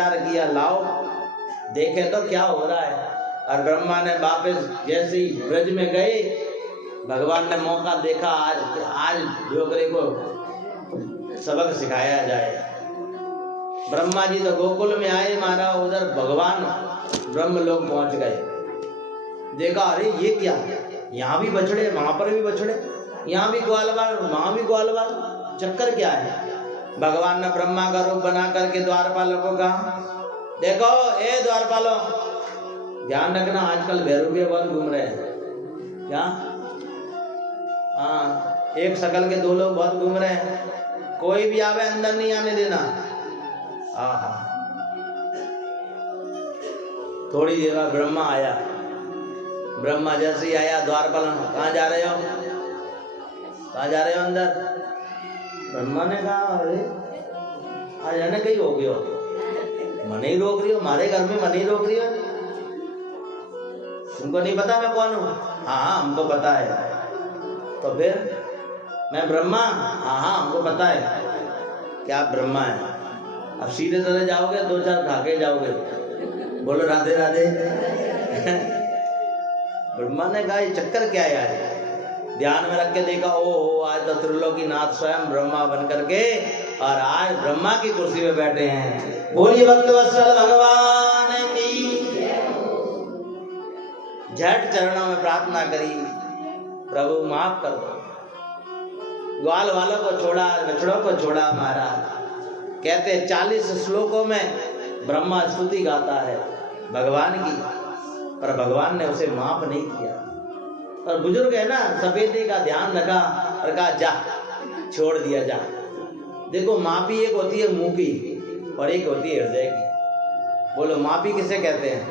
विचार किया, लाओ देखे तो क्या हो रहा है। और ब्रह्मा ने वापस जैसे ही ब्रज में गए, भगवान ने मौका देखा, आज डोकरे को सबक सिखाया जाए। ब्रह्मा जी तो गोकुल में आए, मारा उधर भगवान ब्रह्मलोक पहुंच गए। देखा अरे ये क्या, यहाँ भी बछड़े, वहां पर भी बछड़े, यहाँ भी ग्वालवाल, वहां भी ग्वालवाल, चक्कर क्या है। भगवान ने ब्रह्मा का रूप बना करके द्वारपालों को कहा, देखो ए द्वारपालों, ध्यान रखना आजकल भैरविया बहुत घूम रहे हैं। क्या? हाँ, एक शकल के दो लोग बहुत घूम रहे हैं, कोई भी आवे अंदर नहीं आने देना। हाँ, थोड़ी देर बाद ब्रह्मा आया। ब्रह्मा जैसे ही आया, द्वारपाल कहाँ जा रहे हो, कहाँ जा रहे हो अंदर। ब्रह्मा ने कहा अरे आज जाने कहीं हो गयो, मन ही रोक रही हो, हमारे घर में मन ही रोक रही हो, तुमको नहीं पता मैं कौन हूँ। हाँ हमको पता है। तो फिर मैं ब्रह्मा, हाँ हमको पता है कि आप ब्रह्मा है। अब सीधे तरह जाओगे, दो चार खा के जाओगे, बोलो राधे राधे। ब्रह्मा ने कहा ये चक्कर क्या है यार। ध्यान में रख के देखा, ओ आज तो त्रिलोकीनाथ स्वयं ब्रह्मा बन करके और आज ब्रह्मा की कुर्सी में बैठे हैं। बोलिए भक्तवत्सल भगवान की। झट चरणों में प्रार्थना करी, प्रभु माफ कर दो। ग्वाल वालों को छोड़ा, बछड़ों को छोड़ा मारा। कहते 40 श्लोकों में ब्रह्मा स्तुति गाता है भगवान की, पर भगवान ने उसे माफ नहीं किया। और बुजुर्ग है ना, सफेदी का ध्यान रखा और कहा जा, छोड़ दिया जा। देखो माफी एक होती है मुंह की और एक होती है हृदय की। बोलो माफी किसे कहते हैं?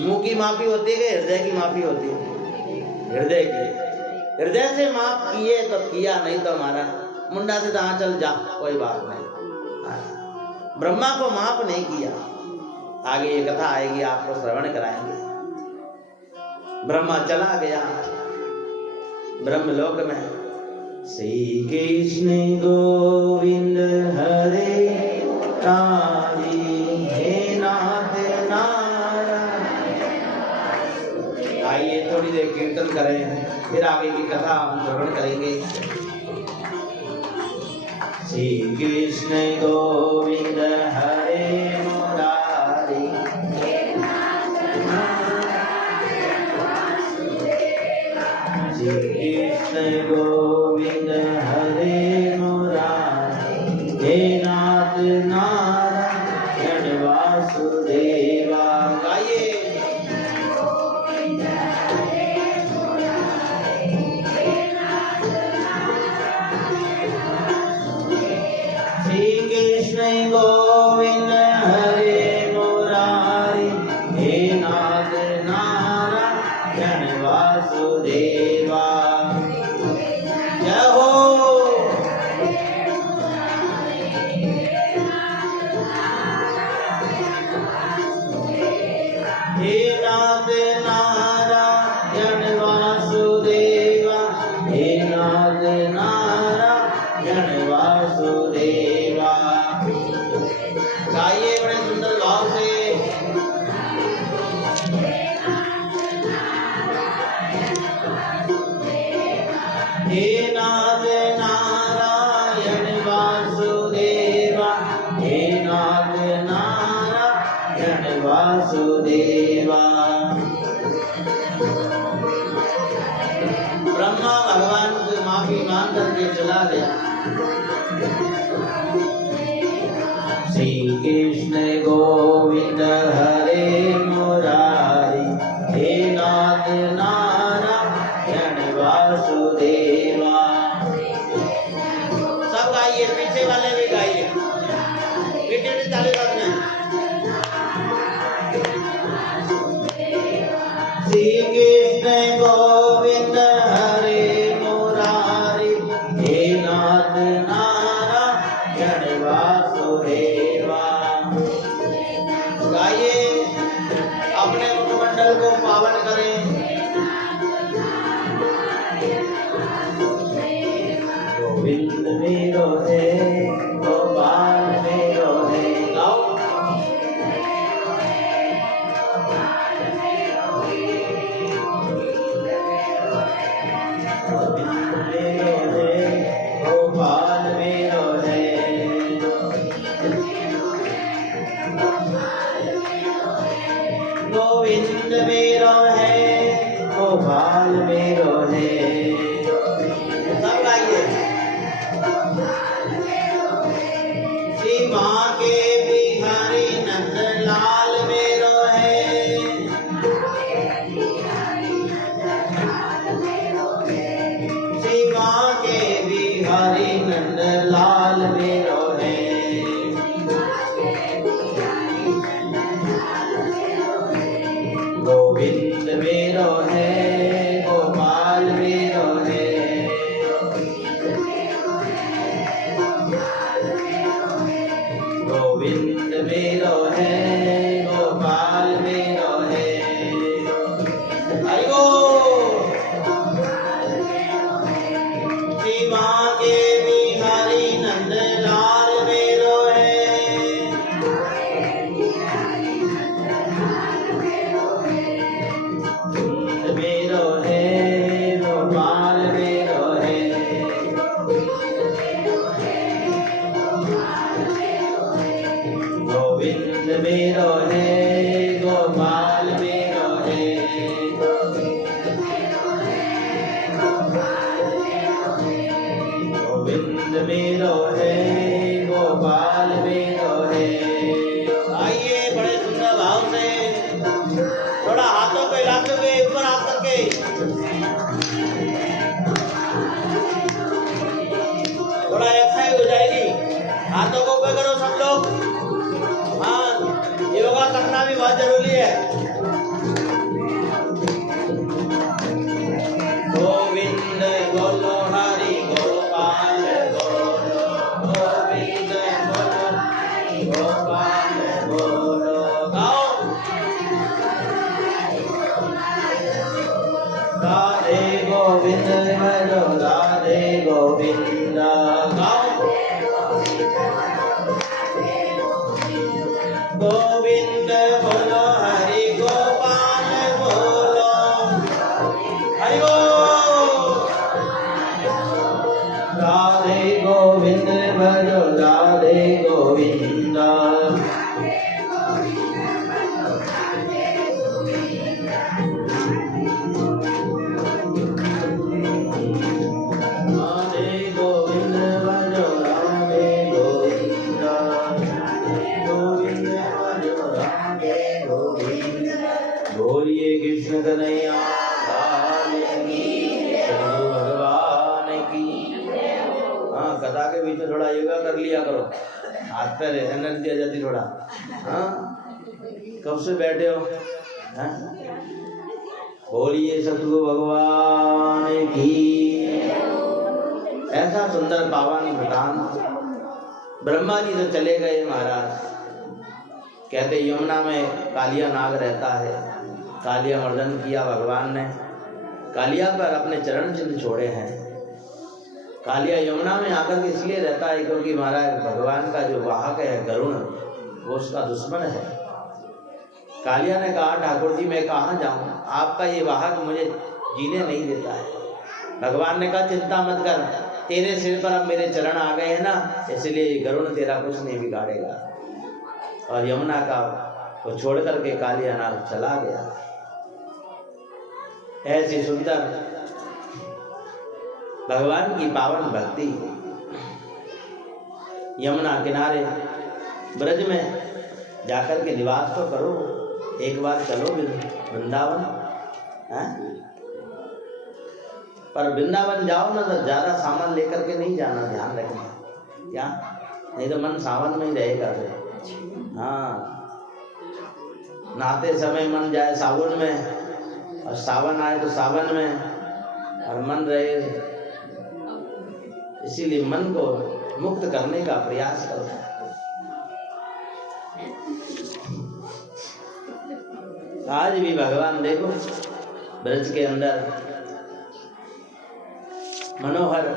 मुंह की माफी होती है कि हृदय की माफी होती है? हृदय की। हृदय से माफ किए तो किया, नहीं तो हमारा मुंडा से कहा चल जा, कोई बात नहीं। ब्रह्मा को माफ नहीं किया। आगे ये कथा आएगी, आपको श्रवण कराएंगे। ब्रह्मा चला गया ब्रह्मलोक में। श्री कृष्ण गोविंद हरे राधे, हे नाथ नारायण। आइए थोड़ी देर कीर्तन करें, फिर आगे की कथा हम श्रवण करेंगे। श्री कृष्ण गोविंद हरे मुरारी, श्री कृष्ण गोविंद हरे मुरारी, हे नाथ नारायण वासुदेवा। गाइए गोविंद हरे मुरारी, हे नाथ नारायण वासुदेवा। जय हो। हे नाथ नारायण वासुदेवा, हे नाथ नारायण वासुदेवा। गाइए बड़े सुंदर भाव से। हे नाथ नारायण वासुदेवा, हे नाथ नारायण वासुदेवा। ब्रह्मा भगवान से माफी मांग करके चला गया। श्री कृष्ण गोविंद हरे मुरारी, हे नाथ नारायण वासुदेवा। सब गाइए, पीछे वाले भी गाइए, पीछे से ताली बजाना। श्री कृष्ण गोविंद हरे मुरारी, हे नाथ नारायण वासुदेवा। गाइए, अपने मुखमंडल को पावन करें। गोविंद मेरो है, गोपाल मेरो है। गाओ। मेरो है गोपाल मेरो है। आइगो श्री माँ के बिहारी नंद लाल मेरो है। मेरो है गोपाल मेरो है। गोविंद मेरो है गोपाल मेरो है। गोविंद मेरो है गोपाल मेरो है। आइए बड़े सुंदर भाव से थोड़ा हाथों को हिलाते हुए ऊपर हाथ करके थोड़ा एक्सरसाइज हो जाएगी। हाथों को ऊपर करो सब लोग। हाँ, योगा करना भी बहुत जरूरी है। गोविंद बोलो हरि गोपाल बोलो। गोविंद बोलो हरि गोपाल बोलो। गाओ राधे गोविंद बोलो राधे गोविंद। गाओ गोविंद बोलो हरि गोपाल बोलो। हरि राधे गोविंद बोलो राधे गोविंद। राधे गोविंद बोलो राधे गोविंद। गोविंद बोलो राधे गोविंद। बोलिए कृष्ण कन्हैया लाल की, सद्गुरु भगवान की। हाँ, कथा के बीच में थोड़ा योगा कर लिया करो, हाथ पैर एनर्जी आ जाती थोड़ा। हाँ, कब से बैठे हो? हाँ? बोलिए सद्गुरु भगवान की। ऐसा सुंदर पावन प्रधान ब्रह्मा जी तो चले गए महाराज। कहते यमुना में कालिया नाग रहता है। कालिया मर्दन किया भगवान ने। कालिया पर अपने चरण चिन्ह छोड़े हैं। कालिया यमुना में आकर के इसलिए रहता है क्योंकि महाराज भगवान का जो वाहक है गरुण, वो उसका दुश्मन है। कालिया ने कहा ठाकुर जी मैं कहाँ जाऊं, आपका ये वाहक मुझे जीने नहीं देता है। भगवान ने कहा चिंता मत कर, तेरे सिर पर अब मेरे चरण आ गए हैं ना, इसलिए गरुण तेरा कुछ नहीं बिगाड़ेगा। और यमुना का वो छोड़ करके कालिया नाग चला गया। ऐसी सुंदर भगवान की पावन भक्ति। यमुना किनारे ब्रज में जाकर के निवास तो करो, एक बार चलो वृंदावन। पर वृंदावन जाओ ना तो ज्यादा सामान लेकर के नहीं जाना, ध्यान रखना। क्या? नहीं तो मन सावन में ही रहेगा फिर। हाँ, नहाते समय मन जाए सावन में, और सावन आए तो सावन में, और मन रहे। इसीलिए मन को मुक्त करने का प्रयास करो। आज भी भगवान देखो ब्रज के अंदर मनोहर,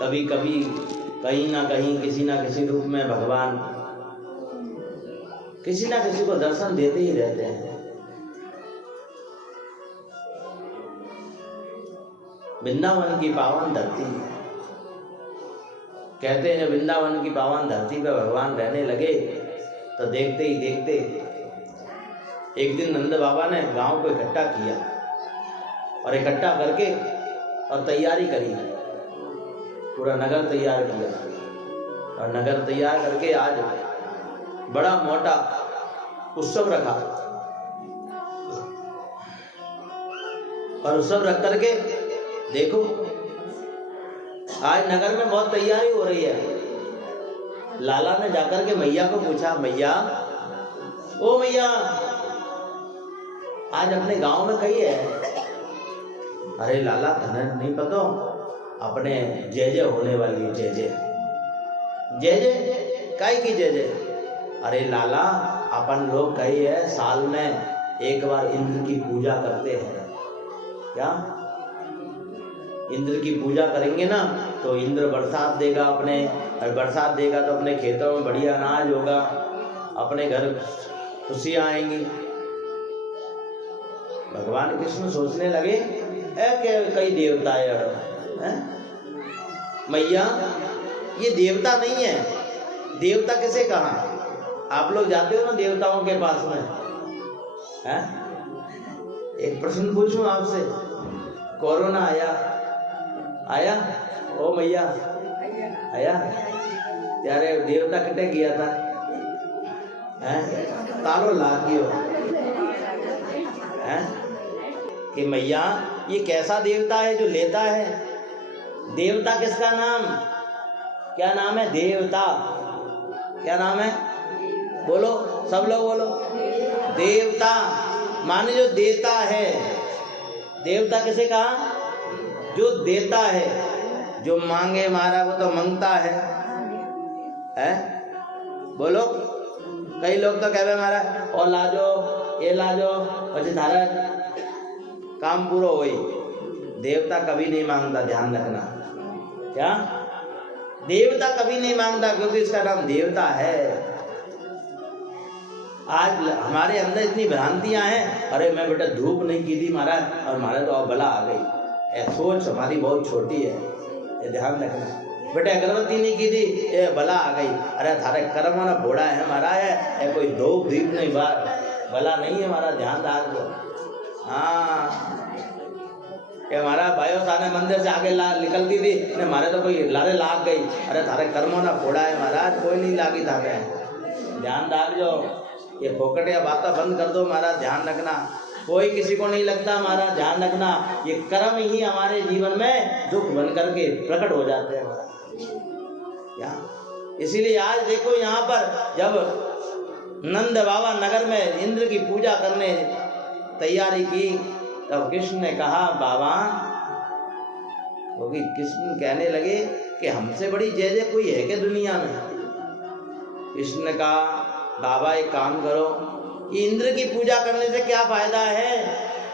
कभी कभी कहीं ना कहीं किसी ना किसी रूप में भगवान किसी ना किसी को दर्शन देते ही रहते हैं। वृंदावन की पावन धरती, कहते हैं वृंदावन की पावन धरती पर भगवान रहने लगे तो देखते ही देखते एक दिन नंद बाबा ने गांव को इकट्ठा किया, और इकट्ठा करके और तैयारी करी, पूरा नगर तैयार किया। और नगर तैयार करके आज बड़ा मोटा उत्सव रखा, और उत्सव रख करके देखो आज नगर में बहुत तैयारी हो रही है। लाला ने जाकर के मैया को पूछा, मैया, ओ मैया, आज अपने गांव में कहीं है? अरे लाला, तने नहीं पता, अपने जय जय होने वाली है, जय जय। जय जय काई की जय जय? अरे लाला, अपन लोग कही है साल में एक बार इंद्र की पूजा करते हैं। क्या इंद्र की पूजा करेंगे ना तो इंद्र बरसात देगा अपने, और बरसात देगा तो अपने खेतों में बढ़िया अनाज होगा, अपने घर खुशियां आएंगी। भगवान कृष्ण सोचने लगे कई देवता है मैया, ये देवता नहीं है। देवता किसे कहा? आप लोग जाते हो ना देवताओं के पास में, है? एक प्रश्न पूछूं आपसे, कोरोना आया ओ मैया आया त्यारे देवता कटे गया था, हैं? तारो लाग गयो, हैं? कि मैया ये कैसा देवता है जो लेता है? देवता किसका नाम? क्या नाम है? देवता। क्या नाम है? बोलो, सब लोग बोलो। देवता माने जो देता है। देवता किसे कहा? जो देता है। जो मांगे मारा वो तो मांगता है, बोलो। कई लोग तो कहवे मारा और लाजो ये लाजो પછી थारा काम पूरा होई। देवता कभी नहीं मांगता, ध्यान रखना। क्या? देवता कभी नहीं मांगता, क्योंकि इसका नाम देवता है। आज हमारे अंदर इतनी भ्रांतियां हैं। अरे मैं बेटा धूप नहीं की थी महाराज और हमारे तो बला आ गई। सोच हमारी बहुत छोटी है, ये ध्यान रखना। बेटे अगरबत्ती नहीं की थी, ये बला आ गई। अरे थारे कर्म ना घोड़ा है हमारा है, कोई धूप दीप नहीं बार बला नहीं है हमारा, ध्यान रख दो। हाँ, ये हमारा भाइयों सारे मंदिर से आगे निकलती थी ने हमारे तो कोई लारे लाग गई। अरे थारे कर्मों ना फोड़ा है महाराज, कोई नहीं लागी था। ध्यान रख जो, ये फोकटिया बातें बंद कर दो महाराज, ध्यान रखना। कोई किसी को नहीं लगता महाराज, ध्यान रखना। ये कर्म ही हमारे जीवन में दुख बन करके प्रकट हो जाते हैं महाराज। क्या? इसीलिए आज देखो यहाँ पर जब नंद बाबा नगर में इंद्र की पूजा करने तैयारी की, तब कृष्ण ने कहा बाबा, क्योंकि कृष्ण कहने लगे कि हमसे बड़ी जय जय कोई है क्या दुनिया में? कृष्ण ने कहा बाबा एक काम करो, इंद्र की पूजा करने से क्या फायदा है?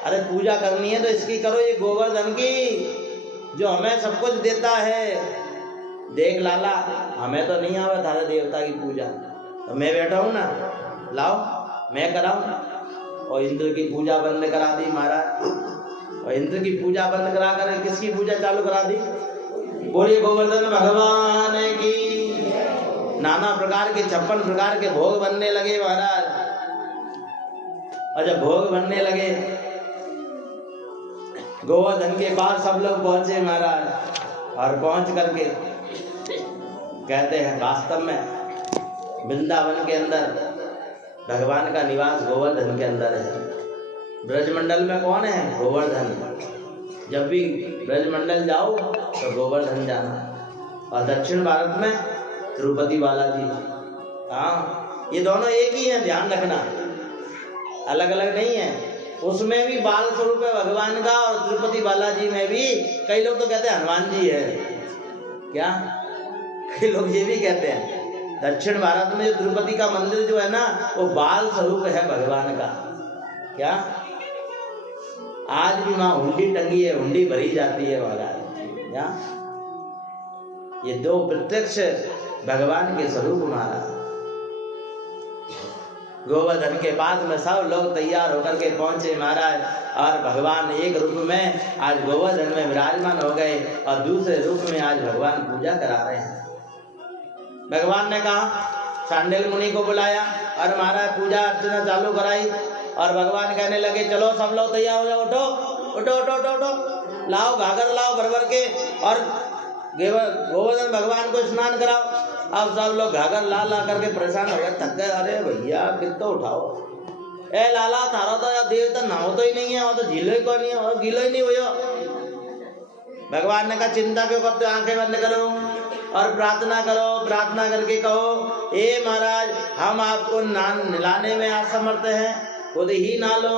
अरे पूजा करनी है तो इसकी करो, ये गोवर्धन की जो हमें सब कुछ देता है। देख लाला, हमें तो नहीं आवा थारे देवता की पूजा, तो मैं बैठा हूं ना, लाओ मैं कराऊं। और इंद्र की पूजा बंद करा दी महाराज। और इंद्र की पूजा बंद करा कर किसकी पूजा चालू करा दी? बोलिए गोवर्धन भगवान की। नाना प्रकार के 56 प्रकार के भोग बनने लगे महाराज। और जब भोग बनने लगे, गोवर्धन के पास सब लोग पहुंचे महाराज। और पहुंच करके कहते हैं वास्तव में वृंदावन के अंदर भगवान का निवास गोवर्धन के अंदर है। ब्रजमंडल में कौन है? गोवर्धन। जब भी ब्रजमंडल जाओ तो गोवर्धन जाना। और दक्षिण भारत में तिरुपति बालाजी। हाँ, ये दोनों एक ही हैं, ध्यान रखना, अलग अलग नहीं है। उसमें भी बाल स्वरूप है भगवान का, और तिरुपति बालाजी में भी कई लोग तो कहते हैं हनुमान जी है। क्या? कई लोग ये भी कहते हैं। दक्षिण भारत में जो तिरुपति का मंदिर जो है ना, वो बाल स्वरूप है भगवान का। क्या? आज भी वहां हुंडी टंगी है, हुंडी भरी जाती है महाराज। क्या? ये दो प्रत्यक्ष भगवान के स्वरूप महाराज। गोवर्धन के पास में सब लोग तैयार होकर के पहुंचे महाराज। और भगवान एक रूप में आज गोवर्धन में विराजमान हो गए, और दूसरे रूप में आज भगवान पूजा करा रहे हैं। भगवान ने कहा, सांडिल मुनि को बुलाया और महाराज पूजा अर्चना चालू कराई। और भगवान कहने लगे चलो सब लोग तैयार हो जाओ, उठो उठो उठो उठो उठो, लाओ घाघर लाओ भर भर के, और गोवर्धन भगवान को स्नान कराओ। अब सब लोग घाघर ला ला करके परेशान हो गए, थक गए। अरे भैया कितना उठाओ, ए लाला थारा तो यार देवता नहाओ तो ही नहीं है, और तो झीलो ही को नहीं है, और गीलो ही नहीं हुआ। भगवान ने कहा चिंता क्यों करते, आंखें बंद करो और प्रार्थना करो। प्रार्थना करके कहो, ए महाराज हम आपको नहलाने में असमर्थ हैं, खुद ही नहा लो।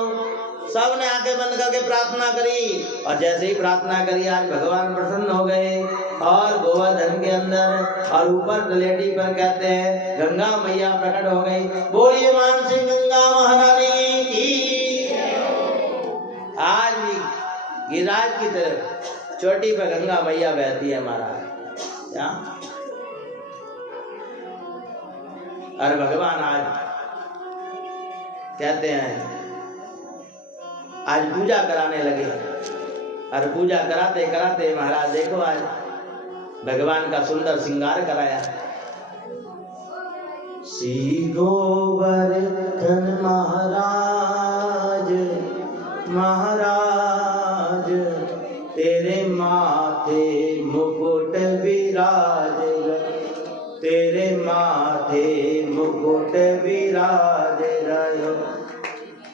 सबने आंखें बंद करके प्रार्थना करी और जैसे ही प्रार्थना करी आज भगवान प्रसन्न हो गए और गोवर्धन के अंदर और ऊपर तलेटी पर कहते हैं गंगा मैया प्रकट हो गई। बोलिए मान सिंह गंगा महारानी की। आज भी गिरिराज की तरफ चोटी पर गंगा मैया बहती है महाराज। क्या और भगवान आज कहते हैं आज पूजा कराने लगे और पूजा कराते कराते महाराज देखो आज भगवान का सुंदर श्रृंगार कराया। श्री गोवर्धन महाराज महाराज तेरे माथे मुकुट विराज तेरे माथे मुकुट विराज रहो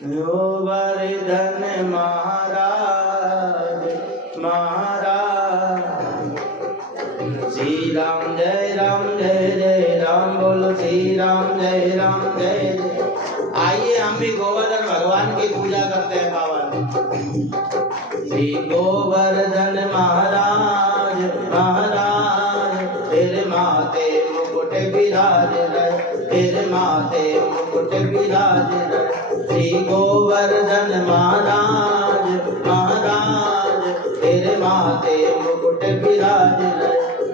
गोवर्धन महाराज महाराज। श्री राम जय राम बोलो श्री राम जय जय। आइए हम भी गोवर्धन भगवान की पूजा करते हैं पावन। श्री गोवर्धन महाराज महाराज तेरे माथे मुकुट विराज तेरे माथे मुकुट विराज श्री गोवर्धन महाराज महाराज तेरे माथे मुकुट विराज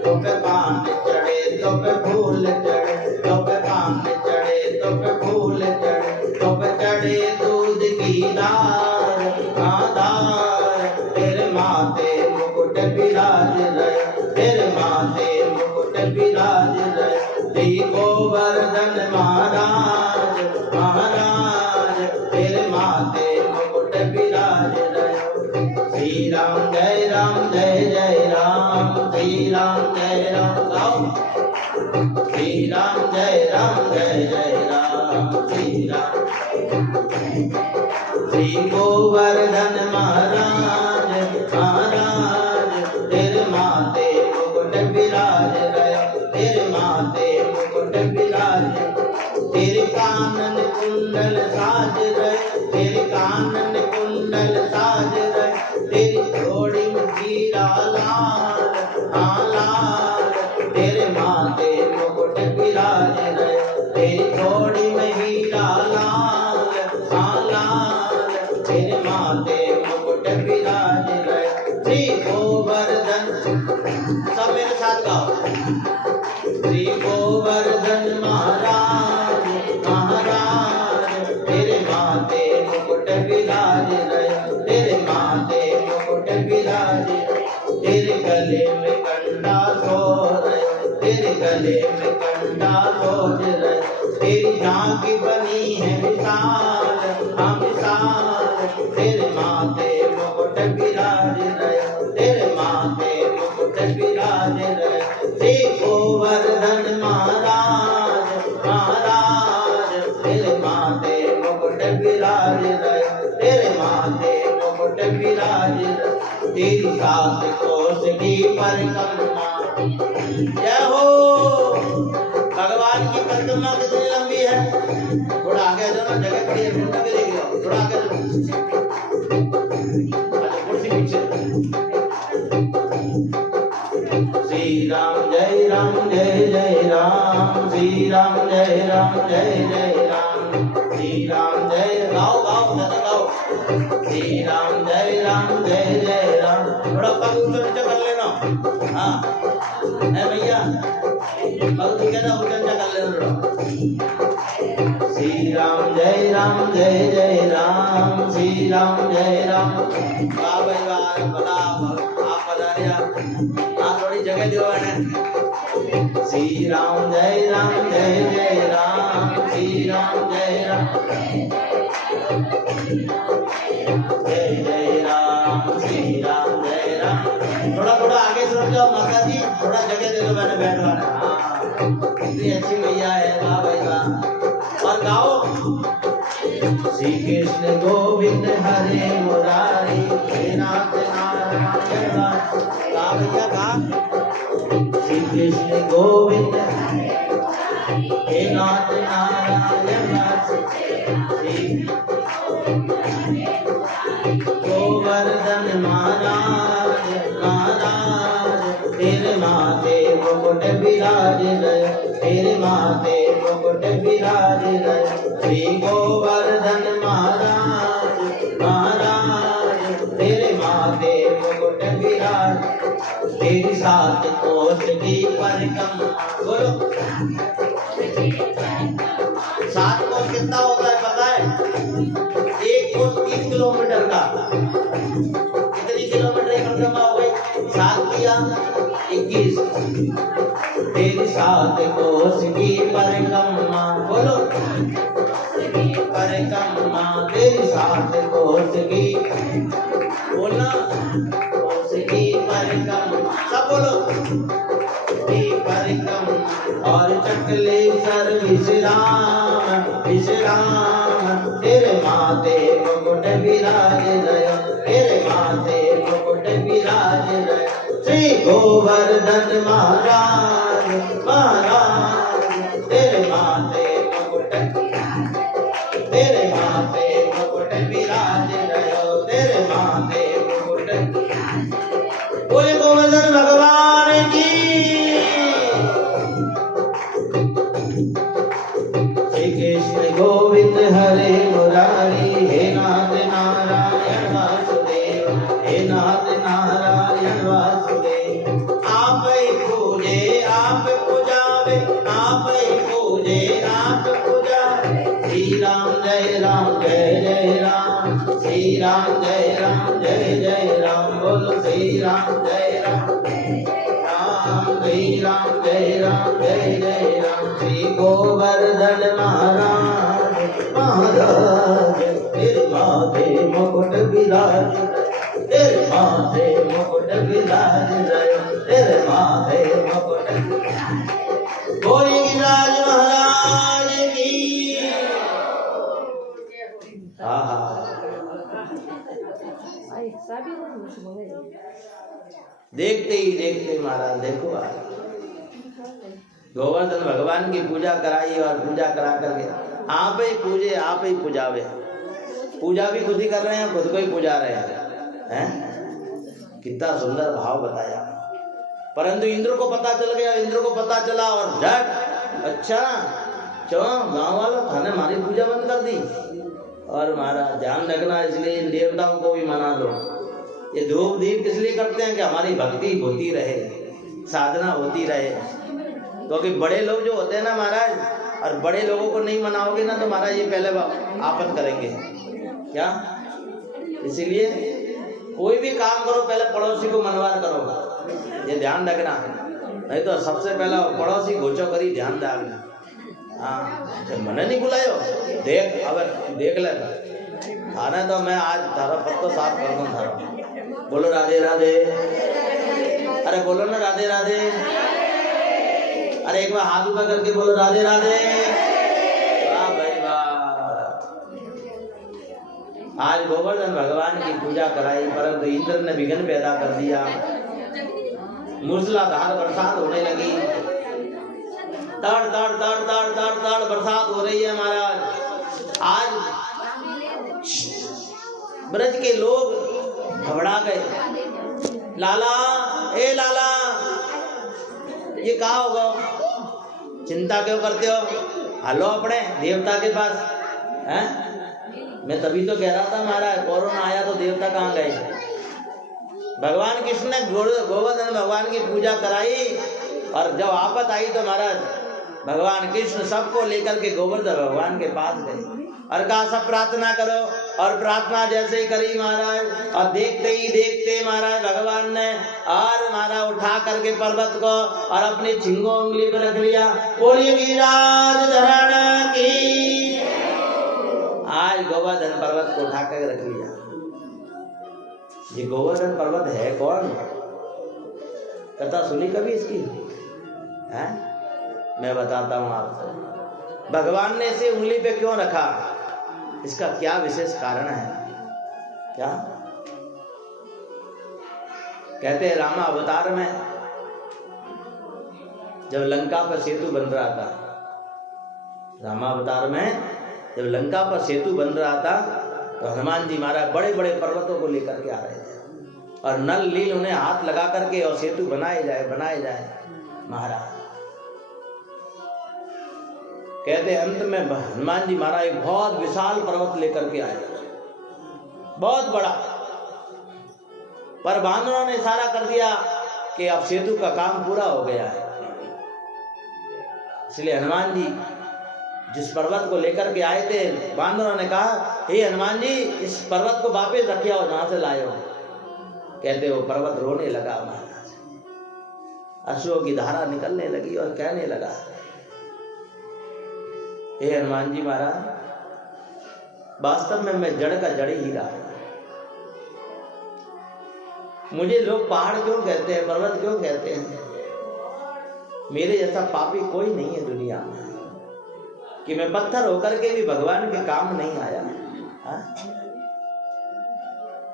तो पे पान चढ़े तो पे फूल चढ़े तो पे पान चढ़े तो पे फूल चढ़े तो पे चढ़े दूध की धार आधार तेरे माथे मुकुट विराज तेरे माथे मुकुट विराज श्री गोवर्धन महाराज महाराज तेरे माथे मुकुट विराज श्री राम जय राम श्री राम जय राम गाओ श्री राम जय राम श्री राम श्री गोवर्धन महाराज महाराज तेरे माथे मुकुट विराज तेरे माथे मुकुट विराज तेरे कानन कुंडल साज तेरे कानन कुंडल साज तेरी जोड़ी में हीरा लाल लाल तेरे माथे मुकुट विराज तेरी जोड़ी में हीरा लाल लाल तेरे माथे मुकुट विराज श्री गोवर्धन। सब मेरे साथ गाओ श्री गोवर्धन महाराज महाराज तेरे माथे मुकुट विराज तेरे माथे मुकुट विराज तेरे गले में कंडा सोर तेरे गले में कंडा सोज तेरी झांकी बनी है विशाल विशाल तेरे माथे मुकुट विराज तेरे माथे मुकुट विराज श्री गोवर्धन महाराज महाराज तेरे माथे मुकुट विराज तेरे माथे मुकुट विराज तेरी सात कोस की परिक्रमा जय हो। भगवान की परिक्रमा कितनी लंबी है? थोड़ा आगे जाओ ना, जगह पड़ी है, ढूंढ के लेके जाओ। थोड़ा आगे जाओ, अच्छा कुर्सी पीछे। श्री राम जय राम श्री राम जय राम श्री राम जय गाओ गाओ दादा गाओ श्री राम जय राम। थोड़ा पग ऊंचा नीचा कर लेना। हाँ है भैया, पग नीचा ऊंचा कर लेना थोड़ा। श्री राम जय राम श्री राम जय राम। वाह भाई वाह, बता आप बता रहे आप थोड़ी जगह दो है। श्री राम जय राम श्री राम जय राम श्री राम जय राम। थोड़ा थोड़ा आगे सर जाओ माता जी, थोड़ा जगह दे दो, मैंने बैठवा है। हाँ कितनी अच्छी मैया है, वाह भाई वाह। और गाओ श्री कृष्ण गोविंद हरे मुरारी हे नाथ नारायण। गा भैया गा। श्री कृष्ण गोविंद हे नाथ नारायण। मुकुट विराज रहे, तेरे माथे मुकुट विराज रहे। श्री गोवर्धन महाराज महाराज, तेरे माथे मुकुट विराज, तेरी 7 कोस की परिक्रमा। बोलो 7 कोस कितना होता है पता है? 1 कोस 3 किलोमीटर का। कितनी किलोमीटर की परिक्रमा हो गई? 7 किया 21। तेरी 7 कोस की परिक्रमा। बोलो परिक्रमा, तेरी 7 कोस की, बोलना कोस की परिक्रमा, सब बोलो की परिक्रमा। और चकले सर विश्राम विश्राम, तेरे माथे मुकुट विराज रहे, तेरे माथे मुकुट विराज रहे। श्री गोवर्धन महाराज महाराज, तेरे माथे मुकुट, तेरे माथे मुकुट विराज रहे, तेरे माथे मुकुट। बोले गोवर्धन भगवान की। श्री कृष्ण गोविंद हरे मुरारी, हे नाथ नारायण वासुदेव, हे नाथ नारायण वासुदेव। आप ही पूजे आप पुजावे, आप ही पूजे आप पुजावे। श्री राम जय राम जय जय राम, श्री राम जय राम जय जय राम। बोलो श्री राम जय राम राम, श्री राम जय राम जय जय राम। श्री गोवर्धन महाराज महाराज, तेरे माथे मुकुट विराज, तेरे माथे मुकुट विराज रहे, तेरे माथे मुकुट। बोली गिरिराज महाराज की। देखते ही देखते महाराज देखो आज गोवर्धन भगवान की पूजा कराई, और पूजा करा करके आप ही पूजे आप ही पूजावे। पूजा भी खुद ही कर रहे हैं, खुद को ही पूजा रहे हैं। कितना सुंदर भाव बताया। परंतु इंद्र को पता चल गया, इंद्र को पता चला और झट, अच्छा चलो गांव वालों थाने हमारी पूजा बंद कर दी। और महाराज ध्यान रखना, इसलिए इन देवताओं को भी मना लो। ये धूप दीप इसलिए करते हैं कि हमारी भक्ति होती रहे, साधना होती रहे। क्योंकि बड़े लोग जो होते हैं ना महाराज, और बड़े लोगों को नहीं मनाओगे ना तो महाराज ये पहले आपत करेंगे क्या। इसीलिए कोई भी काम करो पहले पड़ोसी को मनवार करो, ये ध्यान रखना। नहीं तो सबसे पहला पड़ोसी घोचो करी ध्यान रखना। हाँ मैंने नहीं बुलायो, देख अब देख ले थाने तो मैं आज थारा पत्तो साफ कर दूं थारा। बोलो राधे राधे, अरे बोलो ना राधे राधे, अरे एक बार हाथ ऊपर करके बोलो राधे राधे। वाह भाई वाह। आज गोवर्धन भगवान की पूजा कराई, परंतु इंद्र ने विघ्न पैदा कर दिया। मूसलाधार बरसात होने लगी, तड़ तड़ तड़ तड़ तड़ तड़ बरसात हो रही है महाराज। आज ब्रज के लोग घबरा गए। लाला ए लाला, ये कहा होगा, चिंता क्यों करते हो, हलो अपने देवता के पास हैं। मैं तभी तो कह रहा था महाराज कोरोना आया तो देवता कहाँ गए। भगवान कृष्ण ने गोवर्धन भगवान की पूजा कराई, और जब आपत आई तो महाराज भगवान कृष्ण सबको लेकर के गोवर्धन भगवान के पास गए और कहा सब प्रार्थना करो। और प्रार्थना जैसे ही करी महाराज, और देखते ही देखते महाराज भगवान ने और महाराज उठा करके पर्वत को और अपनी छिंगो उंगली पर रख लिया। बोलिए गिरिराज धरण की। आज गोवर्धन पर्वत को उठा कर रख लिया। ये गोवर्धन पर्वत है कौन, कथा सुनी कभी इसकी है? मैं बताता हूँ आपको। भगवान ने इसे उंगली पे क्यों रखा, इसका क्या विशेष कारण है क्या? कहते हैं रामा अवतार में जब लंका पर सेतु बन रहा था, रामा अवतार में जब लंका पर सेतु बन रहा था तो हनुमान जी महाराज बड़े बड़े पर्वतों को लेकर के आ रहे थे, और नल नील उन्हें हाथ लगा करके और सेतु बनाए जाए बनाए जाए। महाराज। कहते अंत में हनुमान जी महाराज एक बहुत विशाल पर्वत लेकर के आए, बहुत बड़ा। पर बानरों ने इशारा कर दिया कि अब सेतु का काम पूरा हो गया है। इसलिए हनुमान जी जिस पर्वत को लेकर के आए थे, बानरों ने कहा, हे हनुमान जी, इस पर्वत को वापस रखे आओ जहां से लाए हो। कहते वो पर्वत रोने लगा महाराज, अश्रुओं की धारा निकलने लगी और कहने लगा, हे हनुमान जी महाराज, वास्तव में मैं जड़ का जड़ ही रहा। मुझे लोग पहाड़ क्यों कहते हैं, पर्वत क्यों कहते हैं? मेरे जैसा पापी कोई नहीं है दुनिया में कि मैं पत्थर होकर के भी भगवान के काम नहीं आया। हा?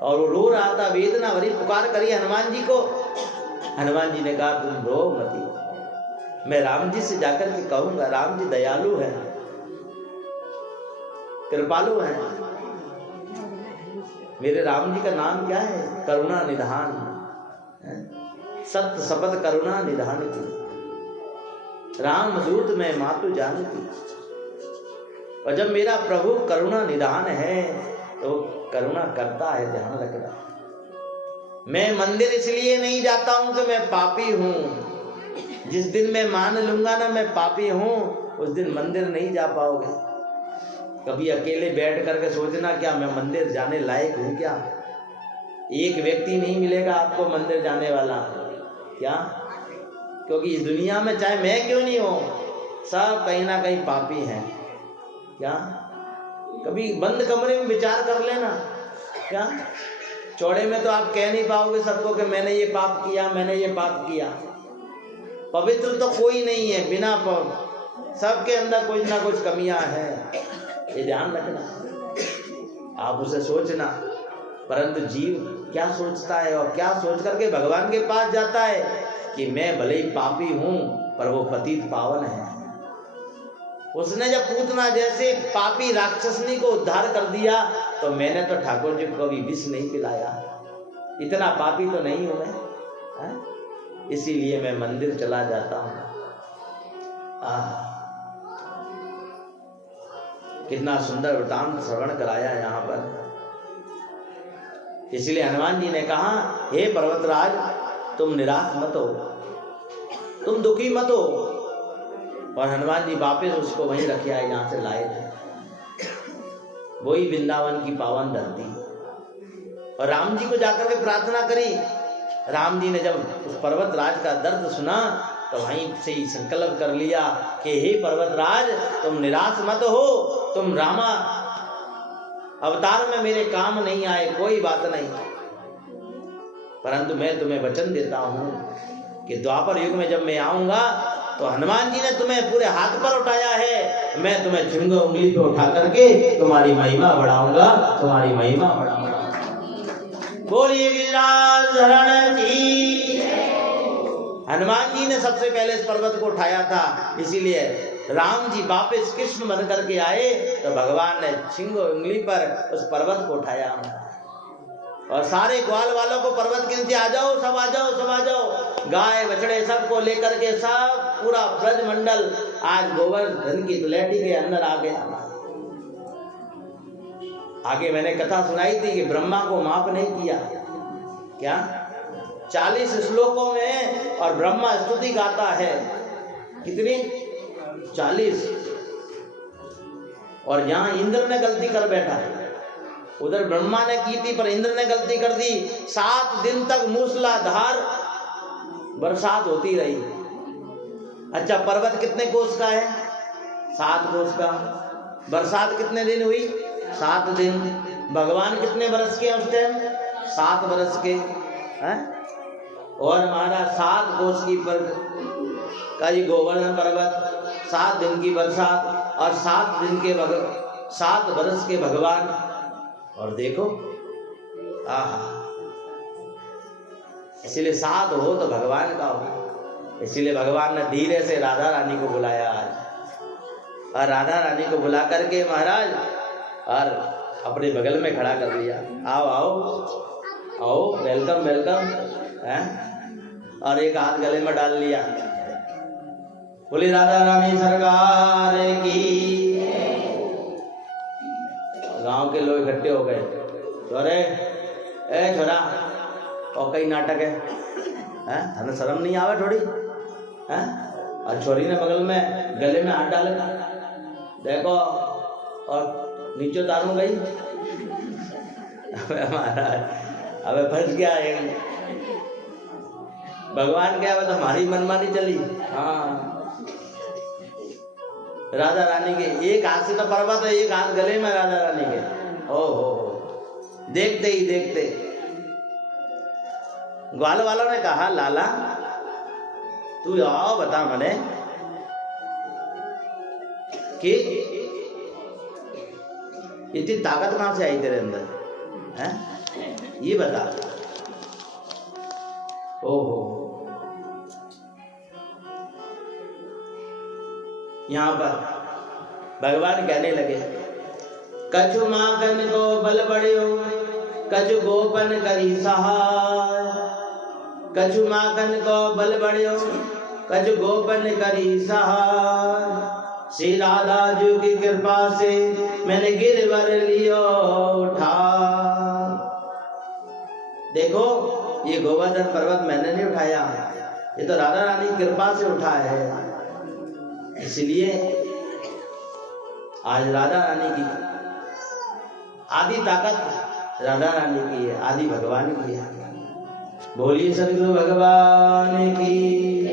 और वो रो रहा था, वेदना भरी पुकार करी हनुमान जी को। हनुमान जी ने कहा, तुम रो मत, मैं राम जी से जाकर के कहूंगा। राम जी दयालु हैं, कृपालु हैं। मेरे राम जी का नाम क्या है? करुणा निधान, सत्य शपथ करुणा निधान की, राम दूत में मातु जानती। और जब मेरा प्रभु करुणा निधान है तो करुणा करता है, ध्यान रखना। मैं मंदिर इसलिए नहीं जाता हूं कि मैं पापी हूं। जिस दिन मैं मान लूंगा ना मैं पापी हूं, उस दिन मंदिर नहीं जा पाओगे। कभी अकेले बैठ करके सोचना, क्या मैं मंदिर जाने लायक हूं क्या? एक व्यक्ति नहीं मिलेगा आपको मंदिर जाने वाला, क्या? क्योंकि इस दुनिया में चाहे मैं क्यों नहीं हूं, सब कहीं ना कहीं पापी हैं। क्या? कभी बंद कमरे में विचार कर लेना। क्या? चौड़े में तो आप कह नहीं पाओगे सबको कि मैंने ये पाप किया, मैंने ये पाप किया। पवित्र तो कोई नहीं है बिना सबके अंदर कुछ ना कुछ कमियां हैं, ये ध्यान रखना। आप उसे सोचना, परंतु जीव क्या सोचता है और क्या सोच करके भगवान के पास जाता है कि मैं भले ही पापी हूं पर वो पतित पावन है। उसने जब पूतना जैसे पापी राक्षसनी को उद्धार कर दिया, तो मैंने तो ठाकुर जी को कभी विष नहीं पिलाया, इतना पापी तो नहीं हूं मैं। इसीलिए मैं मंदिर चला जाता हूं। कितना सुंदर वृतांत श्रवण कराया यहाँ पर। इसलिए हनुमान जी ने कहा, हे पर्वतराज, तुम निराश मत हो, तुम दुखी मत हो। और हनुमान जी वापस उसको वहीं रखे आए जहां से लाए थे, वही वृंदावन की पावन धरती। और राम जी को जाकर के प्रार्थना करी। राम जी ने जब उस पर्वतराज का दर्द सुना तो वहीं से ही संकल्प कर लिया कि हे पर्वतराज, तुम निराश मत हो, तुम रामा अवतार में मेरे काम नहीं आए, कोई बात नहीं, परंतु मैं तुम्हें वचन देता हूं कि द्वापर युग में जब मैं आऊंगा तो हनुमान जी ने तुम्हें पूरे हाथ पर उठाया है, मैं तुम्हें छिंगो उंगली पे उठा करके तुम्हारी महिमा बढ़ाऊंगा, तुम्हारी महिमा बढ़ाऊंगा। बोलिए गिरिराज धरण की। हनुमान जी ने सबसे पहले इस पर्वत को उठाया था, इसीलिए राम जी वापस कृष्ण बन करके आए तो भगवान ने छिंगो उंगली पर उस पर्वत को उठाया और सारे ग्वाल वालों को पर्वत के नीचे आ जाओ, सब आ जाओ, सब आ जाओ। गाय बछड़े सबको लेकर के सब पूरा ब्रज मंडल आज गोवर्धन की तलैटी के अंदर आ गया। आगे मैंने कथा सुनाई थी कि ब्रह्मा को माफ नहीं किया, क्या 40 श्लोकों में, और ब्रह्मा स्तुति गाता है कितनी 40। और यहां इंद्र ने गलती कर बैठा, उधर ब्रह्मा ने की थी पर इंद्र ने गलती कर दी। 7 दिन तक मूसलाधार बरसात होती रही। अच्छा, पर्वत कितने कोस का है? 7 कोस का। बरसात कितने दिन हुई? 7 दिन। भगवान कितने बरस के उस टाइम? 7 बरस के हैं? और हमारा 7 कोस की पर का ये गोवर्धन पर्वत, 7 दिन की बरसात और 7 दिन के 7 बरस के भगवान। और देखो इसलिए 7 हो तो भगवान का हो। इसलिए भगवान ने धीरे से राधा रानी को बुलाया आज, और राधा रानी को बुला करके महाराज और अपने बगल में खड़ा कर लिया। आओ आओ आओ, वेलकम वेलकम है। और एक हाथ गले में डाल लिया, बोली राधा रानी सरकार की। गांव के लोग इकट्ठे हो गए। तो अरे ए छोरा और कई नाटक है, थाने शर्म नहीं आवे थोड़ी है? और छोरी ने बगल में गले में हाथ डाले, देखो और नीचे उतारू गई। अबे महाराज अबे फंस गया एक भगवान क्या, तो हमारी मनमानी चली। हाँ राधा रानी के एक हाथ से तो पर्वत है, एक हाथ गले में राधा रानी के। हो देखते ही देखते ग्वाल वालों ने कहा लाला तू आओ बता मने कि इतनी ताकत कहां से आई तेरे अंदर है, ये बता। ओहो यहाँ पर भगवान कहने लगे कछु माखन को बल बढ़ियो कछु गोपन करी सहाय, कछु माखन को बल बढ़ियो कछु गोपन करी सहाय, श्री राधा जी की कृपा से मैंने गिरवर लियो उठा। देखो ये गोवर्धन पर्वत मैंने नहीं उठाया, ये तो राधा रानी की कृपा से उठा है। इसलिए आज राधा रानी की आदि ताकत राधा रानी की है, आदि भगवान की है। बोलिए सदगुरु भगवान की।